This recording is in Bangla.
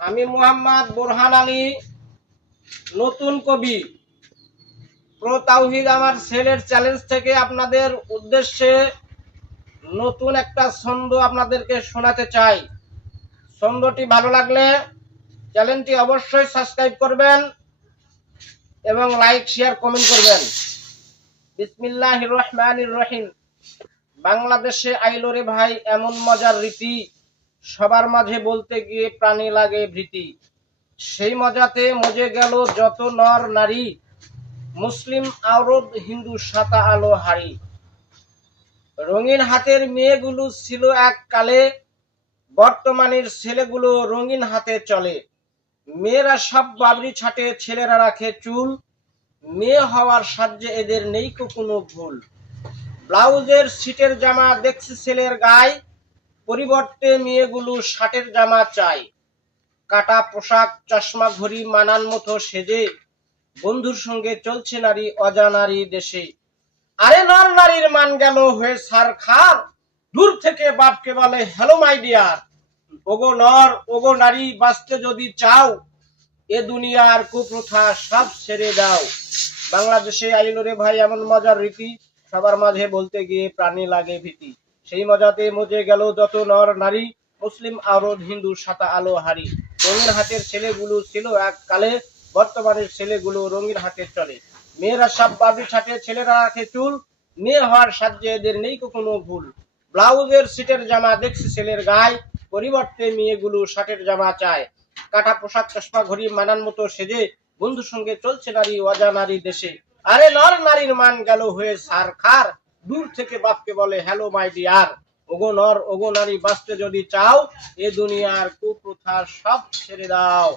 আমি মোহাম্মদ বোরহান আলী, নতুন কবি। প্রো তাওহিদ আমার ছেলের চ্যালেঞ্জ থেকে আপনাদের উদ্দেশ্যে নতুন একটা ছন্দ আপনাদেরকে শোনাতে চাই। ছন্দটি ভালো লাগলে চ্যানেলটি অবশ্যই সাবস্ক্রাইব করবেন এবং লাইক শেয়ার কমেন্ট করবেন। বিসমিল্লাহ রহমান রহিম। বাংলাদেশে আইলো রে ভাই, এমন মজার রীতি। সবার মাঝে বলতে গিয়ে প্রাণী লাগে ভীতি। সেই মজাতে মজে গেল যত নর নারী। মুসলিম আওরদ হিন্দু সাতা আলো, হাড়ি। রঙিন হাতের মেয়েগুলো ছিল এক কালে। বর্তমানের ছেলেগুলো রঙিন হাতে চলে। মেয়েরা সব বাবরি ছাটে, ছেলেরা রাখে চুল। মেয়ে হওয়ার সাহায্যে এদের নেই কোনো ভুল। ব্লাউজের সিটের জামা দেখছি ছেলের গায়ে। পরিবর্তে মেয়েগুলো শার্টের জামা চাই কাটা পোশাক, চশমা ঘড়ি মানান মতো সেজে বন্ধুর সঙ্গে চলছে নারী অজানারী দেশে। আরে নর নারীর মান গেল হয়ে সার খার। দূর থেকে বাপকে বলে, হ্যালো, মাই ডিয়ার। ওগো নর, ওগো নারী, বাঁচতে যদি চাও, এ দুনিয়ার কুপ্রথা সব ছেড়ে দাও। বাংলাদেশে আইলো রে ভাই এমন মজার রীতি, সবার মাঝে বলতে গিয়ে প্রাণী লাগে ভীতি। সেই মজাতে মজে গেল যত নর নারী, মুসলিম আরব হিন্দু সাতা আলো হারি। রঙিন হাতের ছেলেগুলো ছিল এক কালে বর্তমানের ছেলেগুলো রঙিন হাতে চলে। মেয়েরা সব বাবি ছাটে, ছেলেরা রাখে চুল। মেয়ে হওয়ার সাহায্যে এদের নেই কোনো ভুল। ব্লাউজের সিটের জামা দেখছি ছেলের গায়ে, পরিবর্তে মেয়েগুলো শার্টের জামা চায়। কাটা পোশাক, চশমা ঘড়ি মানান মতো সেজে বন্ধুর সঙ্গে চলছে নারী অজা নারী দেশে। আরে নর নারীর মান গেল হয়ে সার খার। দূর থেকে বাপকে বলে হ্যালো মাই ডিয়ার ওগো নর ওগো নারী বাঁচতে যদি চাও, এ দুনিয়ার কুপ্রথা সব ছেড়ে দাও।